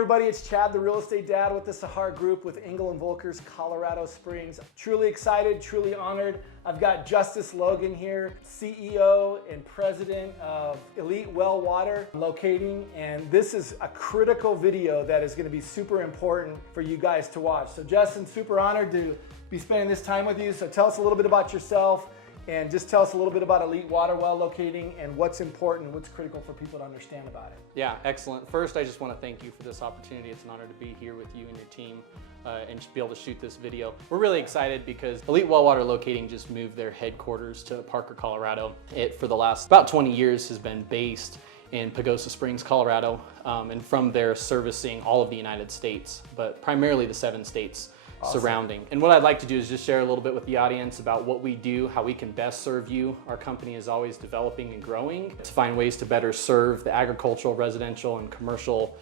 everybody, it's Chad, the real estate dad with the Sahhar Group with Engel and Volkers, Colorado Springs. Truly excited, truly honored. I've got Justus Logan here, CEO and president of Elite Well Water Locating, and this is a critical video that is going to be super important for you guys to watch. So Justin, super honored to be spending this time with you. So tell us a little bit about yourself and just tell us a little bit about Elite Water Well Locating and what's important, what's critical for people to understand about it. Yeah, excellent. First, I just want to thank you for this opportunity. It's an honor to be here with you and your team and be able to shoot this video. We're really excited because Elite Well Water Locating just moved their headquarters to Parker, Colorado. It, for the last about 20 years, has been based in Pagosa Springs, Colorado, and from there servicing all of the United States, but primarily the 7 states surrounding. And what I'd like to do is just share a little bit with the audience about what we do, how we can best serve you. Our company is always developing and growing to find ways to better serve the agricultural, residential, and commercial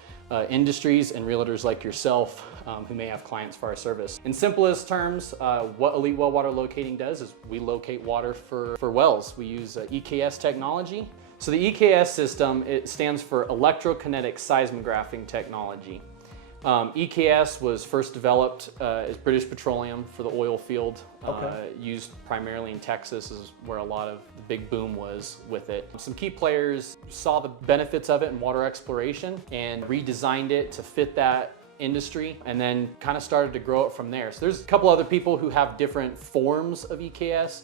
industries and realtors like yourself who may have clients for our service. In simplest terms, what Elite Well Water Locating does is we locate water for wells. We use EKS technology. So the EKS system, it stands for Electro-Kinetic Seismography technology. EKS was first developed as British Petroleum for the oil field, used primarily in Texas is where a lot of the big boom was with it. Some key players saw the benefits of it in water exploration and redesigned it to fit that industry and then kind of started to grow it from there. So there's a couple other people who have different forms of EKS.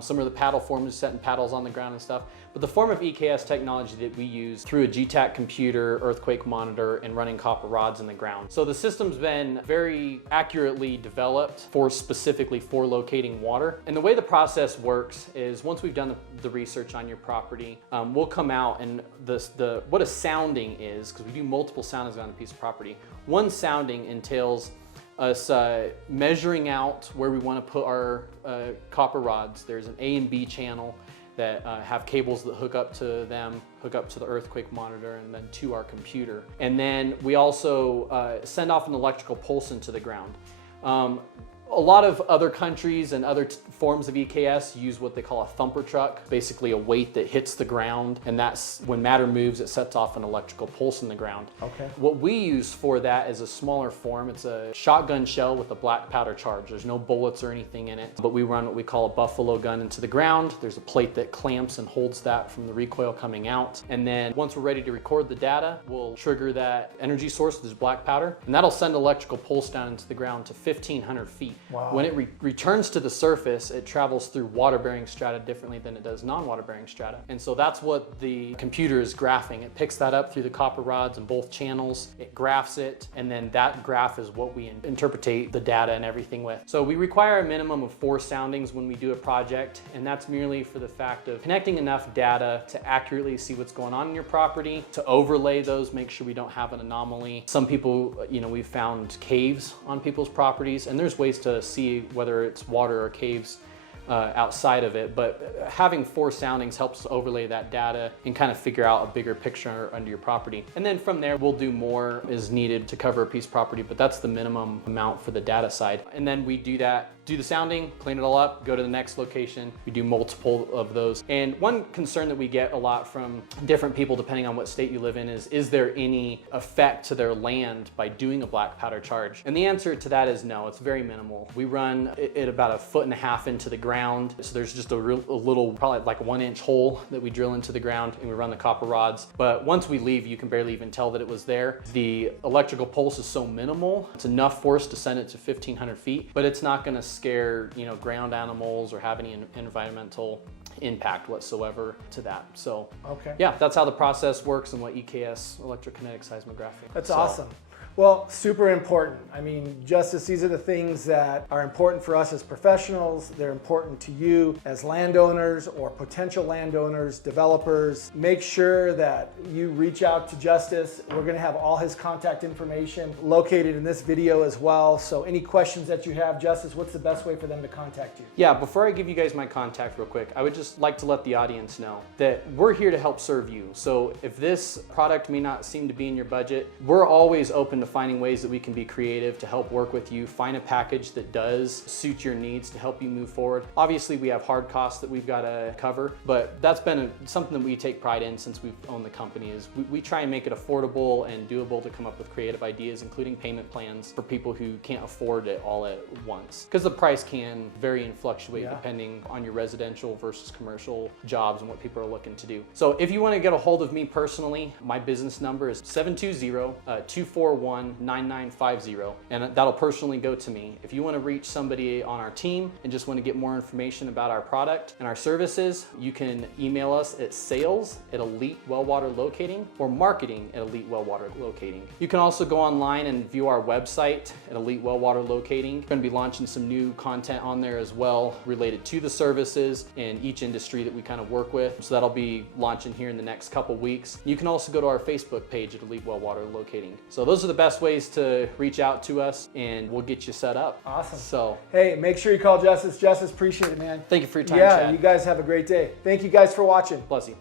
Some are the paddle forms, setting paddles on the ground and stuff. But the form of EKS technology that we use through a GTAC computer, earthquake monitor, and running copper rods in the ground. So the system's been very accurately developed specifically for locating water. And the way the process works is once we've done the research on your property, we'll come out and what a sounding is, because we do multiple soundings on a piece of property. One sounding entails us measuring out where we want to put our copper rods. There's an A and B channel that have cables that hook up to them, hook up to the earthquake monitor, and then to our computer. And then we also send off an electrical pulse into the ground. A lot of other countries and other forms of EKS use what they call a thumper truck, basically a weight that hits the ground, and that's when matter moves, it sets off an electrical pulse in the ground. Okay. What we use for that is a smaller form. It's a shotgun shell with a black powder charge. There's no bullets or anything in it, but we run what we call a buffalo gun into the ground. There's a plate that clamps and holds that from the recoil coming out. And then once we're ready to record the data, we'll trigger that energy source, this black powder, and that'll send electrical pulse down into the ground to 1,500 feet. Wow. When it returns to the surface, it travels through water-bearing strata differently than it does non-water-bearing strata. And so that's what the computer is graphing. It picks that up through the copper rods in both channels, it graphs it, and then that graph is what we interpretate the data and everything with. So we require a minimum of 4 soundings when we do a project, and that's merely for the fact of connecting enough data to accurately see what's going on in your property, to overlay those, make sure we don't have an anomaly. Some people, we've found caves on people's properties, and there's ways to see whether it's water or caves outside of it, but having 4 soundings helps overlay that data and kind of figure out a bigger picture under your property. And then from there, we'll do more as needed to cover a piece of property, but that's the minimum amount for the data side. And then we do the sounding, clean it all up, go to the next location. We do multiple of those. And one concern that we get a lot from different people, depending on what state you live in, is there any effect to their land by doing a black powder charge? And the answer to that is no, it's very minimal. We run it about 1.5 feet into the ground. So there's just a little, probably like a 1-inch hole that we drill into the ground, and we run the copper rods. But once we leave, you can barely even tell that it was there. The electrical pulse is so minimal, it's enough force to send it to 1,500 feet, but it's not gonna scare, ground animals or have any environmental impact whatsoever to that. So yeah, that's how the process works and what EKS, Electro-Kinetic Seismography. That's awesome. Well, super important. I mean, Justus, these are the things that are important for us as professionals. They're important to you as landowners or potential landowners, developers. Make sure that you reach out to Justus. We're gonna have all his contact information located in this video as well. So any questions that you have, Justus, what's the best way for them to contact you? Yeah, before I give you guys my contact real quick, I would just like to let the audience know that we're here to help serve you. So if this product may not seem to be in your budget, we're always open to finding ways that we can be creative to help work with you, find a package that does suit your needs to help you move forward. Obviously, we have hard costs that we've got to cover, but that's been something that we take pride in since we've owned the company is we try and make it affordable and doable to come up with creative ideas, including payment plans for people who can't afford it all at once. Because the price can vary and fluctuate depending on your residential versus commercial jobs and what people are looking to do. So if you want to get a hold of me personally, my business number is 720-241-9950, and that'll personally go to me. If you want to reach somebody on our team and just want to get more information about our product and our services, you can email us at sales@Elite Well Water Locating or marketing@Elite Well Water Locating. You can also go online and view our website at Elite Well Water Locating. We're going to be launching some new content on there as well related to the services and each industry that we kind of work with. So that'll be launching here in the next couple weeks. You can also go to our Facebook page at Elite Well Water Locating. So those are the best ways to reach out to us, and we'll get you set up. Awesome. So hey, make sure you call Justus. Justus, appreciate it, man. Thank you for your time, Yeah, Chad. you guys have a great day. Thank you guys for watching. Bless you.